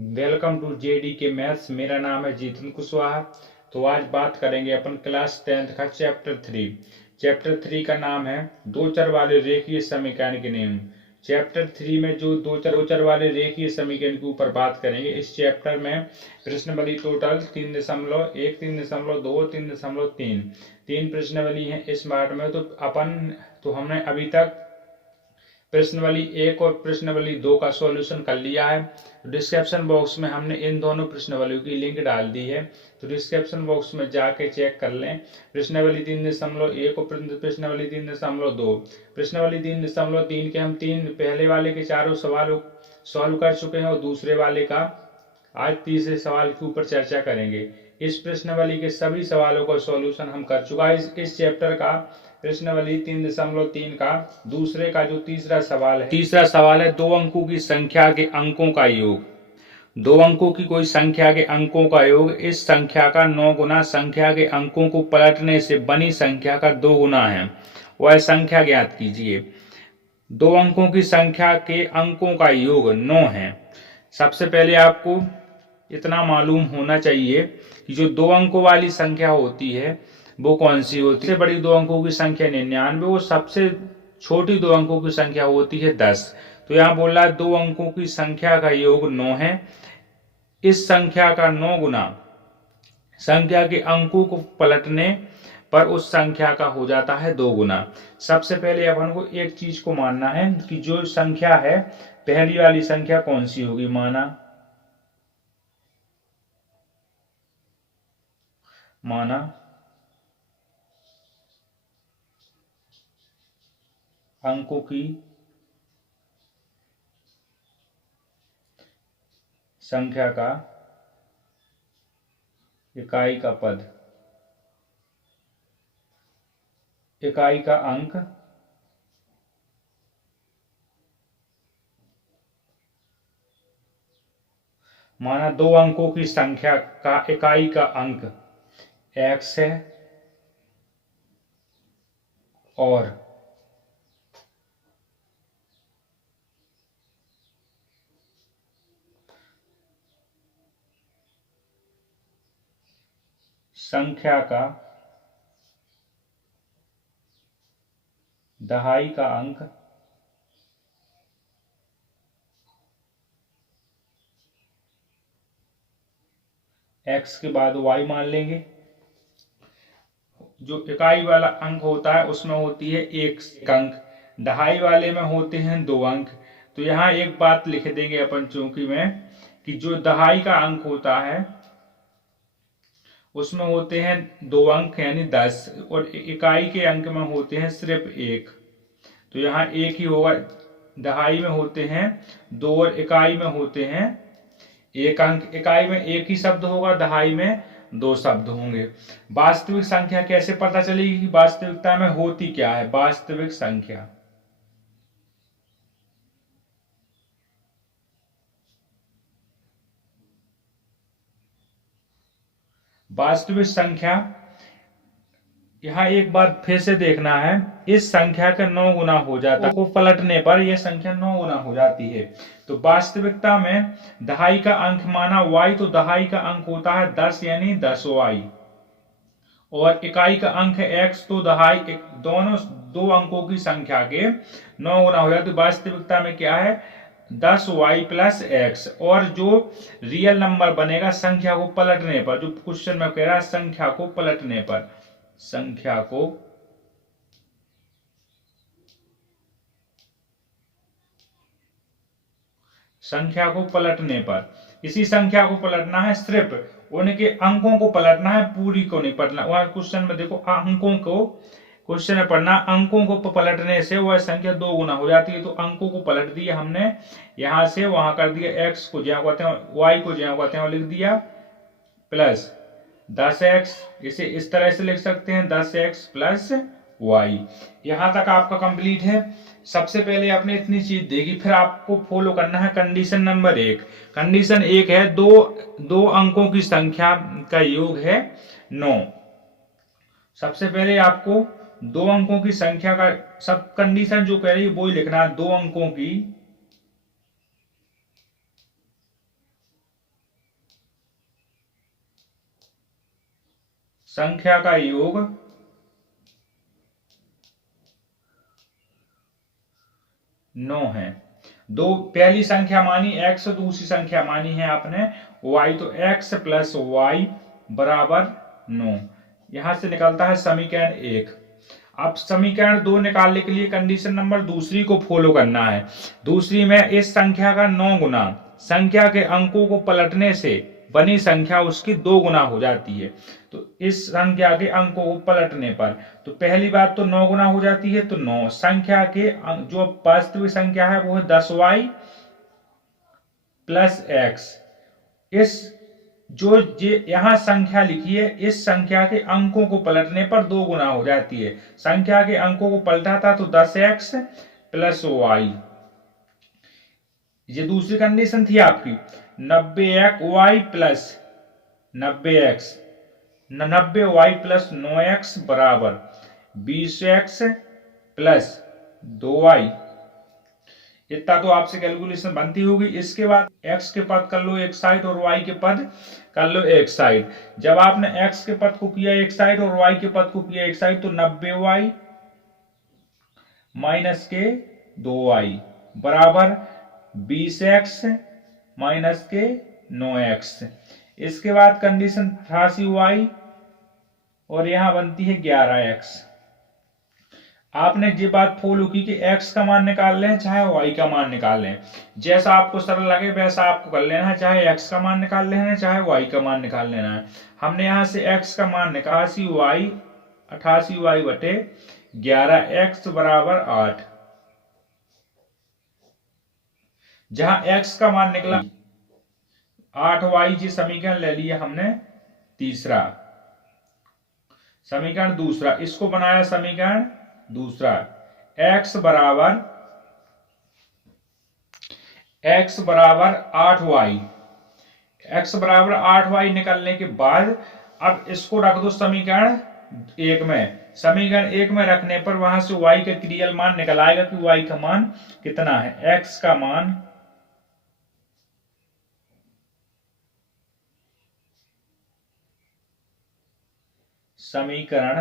Welcome to JD के maths. मेरा नाम है जीतन कुशवाहा। तो आज बात करेंगे अपन क्लास 10th का चैप्टर 3 का नाम है दो चर वाले रेखीय समीकरण के नियम। चैप्टर 3 में जो दो चर वाले रेखीय समीकरण के ऊपर बात करेंगे। इस चैप्टर में प्रश्नावली टोटल 3.1, 3.2, 3.3 तीन प्रश्नावली है इस पार्ट में। तो हमने अभी तक प्रश्नावली 1 और प्रश्नावली 2 का सॉल्यूशन कर लिया है। डिस्क्रिप्शन बॉक्स में हमने इन दोनों प्रश्नावलियों की लिंक डाल दी है, तो डिस्क्रिप्शन बॉक्स में जाके चेक कर लें। प्रश्नावली 3.1 और प्रश्नावली 3.2। प्रश्नावली 3.3 के हम पहले वाले के चारों सवाल सॉल्व कर चुके हैं और दूसरे वाले का आज तीसरे सवाल के ऊपर चर्चा करेंगे। इस प्रश्नावली के सभी सवालों का सॉल्यूशन हम कर चुका है। इस चैप्टर का प्रश्नावली 3.3 का दूसरे का जो तीसरा सवाल है 2 अंकों की संख्या के अंकों का योग। 2 अंकों की कोई संख्या के अंकों का योग इस संख्या का 9 गुना संख्या के अंकों को पलटने से बनी संख्या का 2 गुना है। वह संख्या ज्ञात कीजिए। 2 अंकों की संख्या के अंकों का योग 9 है। सबसे पहले आपको इतना मालूम होना चाहिए कि जो 2 अंकों वाली संख्या होती है वो कौन सी होती है। सबसे बड़ी 2 अंकों की संख्या 99, वो सबसे छोटी 2 अंकों की संख्या होती है 10। तो यहाँ बोल रहा है 2 अंकों की संख्या का योग 9 है। इस संख्या का 9 गुना संख्या के अंकों को पलटने पर उस संख्या का हो जाता है 2 गुना। सबसे पहले अपन को एक चीज को मानना है कि जो संख्या है पहली वाली संख्या कौन सी होगी। माना अंकों की संख्या का इकाई का पद, इकाई का अंक माना 2 अंकों की संख्या का इकाई का अंक x है और संख्या का दहाई का अंक x के बाद y मान लेंगे। जो इकाई वाला अंक होता है उसमें होती है 1 अंक, दहाई वाले में होते हैं 2 अंक। तो यहाँ एक बात लिख देंगे अपन चौकी में कि जो दहाई का अंक होता है उसमें होते हैं 2 अंक यानी 10 और इकाई के अंक में होते हैं सिर्फ 1। तो यहाँ 1 ही होगा। दहाई में होते हैं 2 और इकाई में होते हैं 1 अंक। इकाई में 1 ही शब्द होगा, दहाई में 2 शब्द होंगे। वास्तविक संख्या कैसे पता चलेगी कि वास्तविकता में होती क्या है। वास्तविक संख्या यहाँ एक बार फिर से देखना है। इस संख्या का 9 गुना हो जाता है, को पलटने पर यह संख्या 9 गुना हो जाती है। तो वास्तविकता में दहाई का अंक माना y, तो दहाई का अंक होता है 10 यानी 10y और इकाई का अंक है x, तो दहाई दोनों 2 अंकों की संख्या के 9 गुना हो जाती है। वास्तविकता में क्या है 10y प्लस x। और जो रियल नंबर बनेगा संख्या को पलटने पर, जो क्वेश्चन में कह रहा है संख्या को पलटने पर, संख्या को पलटने पर इसी संख्या को पलटना है, सिर्फ उनके अंकों को पलटना है, पूरी को नहीं पलटना। वहां क्वेश्चन में देखो अंकों को, क्वेश्चन में पढ़ना अंकों को पलटने से वह संख्या 2 गुना हो जाती है। तो अंकों को पलट दिया हमने, यहां से वहां कर दिया, x को जहां कहते हैं y को जहां कहते हैं लिख दिया प्लस 10x। इसे इस तरह से लिख सकते हैं 10x प्लस y। यहां तक आपका कंप्लीट है। सबसे पहले आपने इतनी चीज देखी, फिर आपको फॉलो करना है कंडीशन नंबर 1। कंडीशन 1 है दो अंकों की संख्या का योग है 9। सबसे पहले आपको 2 अंकों की संख्या का सब कंडीशन जो कह रही है वो ही लिखना है। 2 अंकों की संख्या का योग 9 है। दो पहली संख्या मानी x, दूसरी संख्या मानी है आपने y, तो x प्लस वाई बराबर 9। यहां से निकलता है समीकरण 1। अब समीकरण 2 निकालने के लिए कंडीशन नंबर दूसरी को फॉलो करना है। दूसरी में इस संख्या का 9 गुना संख्या के अंकों को पलटने से बनी संख्या उसकी 2 गुना हो जाती है। तो इस संख्या के अंकों को पलटने पर तो पहली बात तो 9 गुना हो जाती है, तो 9 संख्या के जो वास्तविक संख्या है वो है 10y प्लस x। इस जो यहां संख्या लिखी है इस संख्या के अंकों को पलटने पर 2 गुना हो जाती है। संख्या के अंकों को पलटा था तो 10x प्लस वाई, ये दूसरी कंडीशन थी आपकी। 90y plus 90x 90y plus 9x बराबर 20x प्लस 2y। इतना तो आपसे कैलकुलेशन बनती होगी। इसके बाद x के पद कर लो एक साइड और y के पद कर लो एक साइड। जब आपने x के पद को किया एक साइड और y के पद को किया एक साइड, तो 90y माइनस के 2y बराबर 20x माइनस के 9x। इसके बाद कंडीशन 88y और यहां बनती है 11x। आपने ये बात फॉलो की कि x का मान निकाल लें चाहे y का मान निकाल लें, जैसा आपको सरल लगे वैसा आपको कर लेना है। चाहे x का मान निकाल लेना है चाहे y का मान निकाल लेना है। हमने यहां से x का मान निकाला 88y बटे 11x बराबर 8। जहां x का मान निकला 8y, जी समीकरण ले लिया हमने तीसरा, समीकरण दूसरा, इसको बनाया समीकरण दूसरा। x बराबर 8y, x बराबर 8y निकलने के बाद अब इसको रख दो समीकरण 1 में। समीकरण 1 में रखने पर वहां से y का क्रियल मान निकल आएगा कि y का मान कितना है। x का मान समीकरण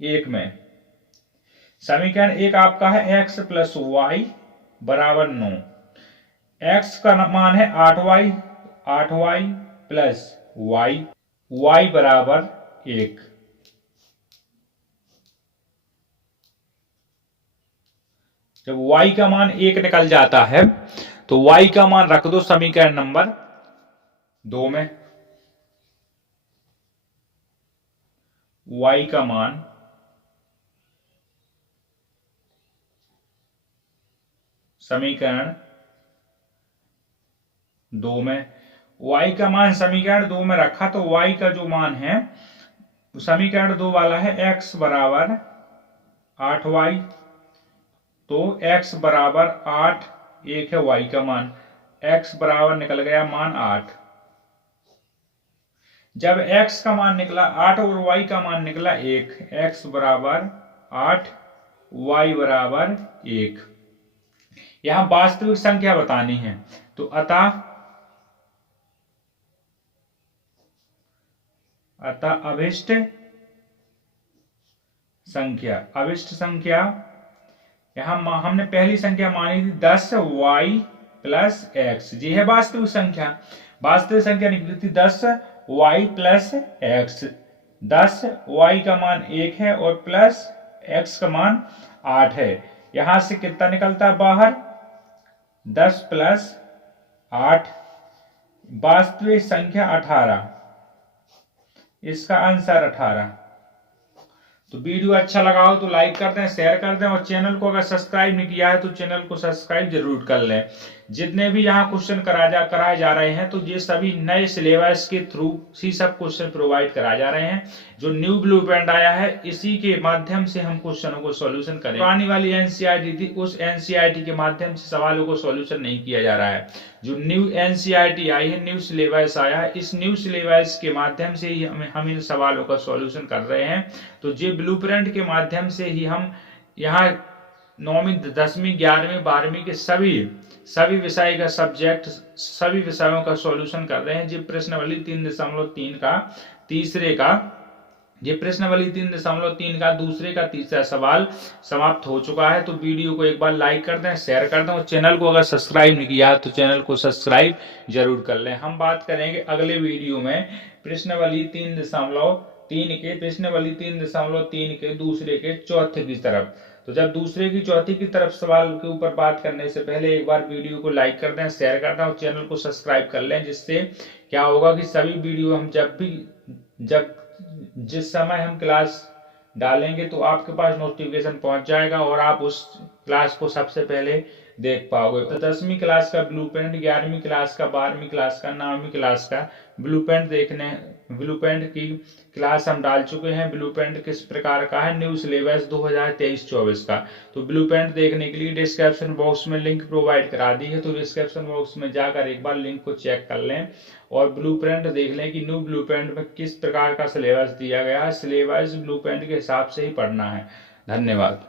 1 में, समीकरण 1 आपका है x प्लस वाई बराबर 9। x का मान है 8y प्लस y बराबर 1। जब y का मान 1 निकल जाता है तो y का मान रख दो समीकरण नंबर 2 में। y का मान समीकरण 2 में, y का मान समीकरण 2 में रखा तो y का जो मान है समीकरण 2 वाला है x बराबर 8y, तो x बराबर 8 1 है y का मान, x बराबर निकल गया मान 8। जब x का मान निकला 8 और y का मान निकला 1, x बराबर 8 y बराबर 1। यहां वास्तविक संख्या बतानी है तो अतः अभिष्ट संख्या यहां हमने पहली संख्या मानी थी 10y प्लस x, ये है वास्तविक संख्या। वास्तविक संख्या निकली थी 10y प्लस x। 10y का मान 1 है और प्लस x का मान 8 है। यहां से कितना निकलता है बाहर 10 प्लस 8, वास्तविक संख्या 18, इसका आंसर 18। तो वीडियो अच्छा लगा हो तो लाइक कर दें, शेयर कर दें और चैनल को अगर सब्सक्राइब नहीं किया है तो चैनल को सब्सक्राइब जरूर कर लें। जितने भी यहाँ क्वेश्चन कराए जा रहे हैं तो ये सभी नए सिलेबस के थ्रू ही सब क्वेश्चन प्रोवाइड कराए जा रहे हैं। जो न्यू ब्लूप्रिंट आया है इसी के माध्यम से हम क्वेश्चनों को सॉल्यूशन करें। पुरानी वाली एनसीईआरटी थी, उस एनसीईआरटी के माध्यम से सवालों को सॉल्यूशन नहीं किया जा रहा है। जो न्यू एनसीईआरटी आई है, न्यू सिलेबस आया है, इस न्यू सिलेबस के माध्यम से ही हम इन सवालों का सॉल्यूशन कर रहे हैं। तो ये ब्लूप्रिंट के माध्यम से ही हम यहाँ 9वीं 10वीं 11वीं 12वीं के सभी विषय का सब्जेक्ट, सभी विषयों का सॉल्यूशन कर रहे हैं। जी प्रश्नावली 3.3 का तीसरे का, ये प्रश्नावली 3.3 का दूसरे का तीसरा सवाल समाप्त हो चुका है। तो वीडियो को एक बार लाइक कर दें, शेयर कर दें और चैनल को अगर सब्सक्राइब नहीं किया तो चैनल को सब्सक्राइब जरूर कर लें। हम बात करेंगे अगले वीडियो में प्रश्नावली 3.3 के दूसरे के चौथे की तरफ। तो जब दूसरे की चौथी की तरफ सवाल के ऊपर बात करने से पहले एक बार वीडियो को लाइक कर दें, शेयर कर दें और चैनल को सब्सक्राइब कर लें, जिससे क्या होगा कि सभी वीडियो हम जब जिस समय हम क्लास डालेंगे तो आपके पास नोटिफिकेशन पहुंच जाएगा और आप उस क्लास को सबसे पहले देख पाओगे। तो 10वीं क्लास का ब्लूप्रिंट, 11वीं क्लास का, 12वीं क्लास का, 9वीं क्लास का ब्लूप्रिंट की क्लास हम डाल चुके हैं। ब्लूप्रिंट किस प्रकार का है, न्यू सिलेबस 2023-24 का। तो ब्लूप्रिंट देखने के लिए डिस्क्रिप्शन बॉक्स में लिंक प्रोवाइड करा दी है, तो डिस्क्रिप्शन बॉक्स में जाकर एक बार लिंक को चेक कर लें और ब्लूप्रिंट देख लें कि न्यू ब्लूप्रिंट में किस प्रकार का सिलेबस दिया गया है। सिलेबस ब्लूप्रिंट के हिसाब से ही पढ़ना है। धन्यवाद।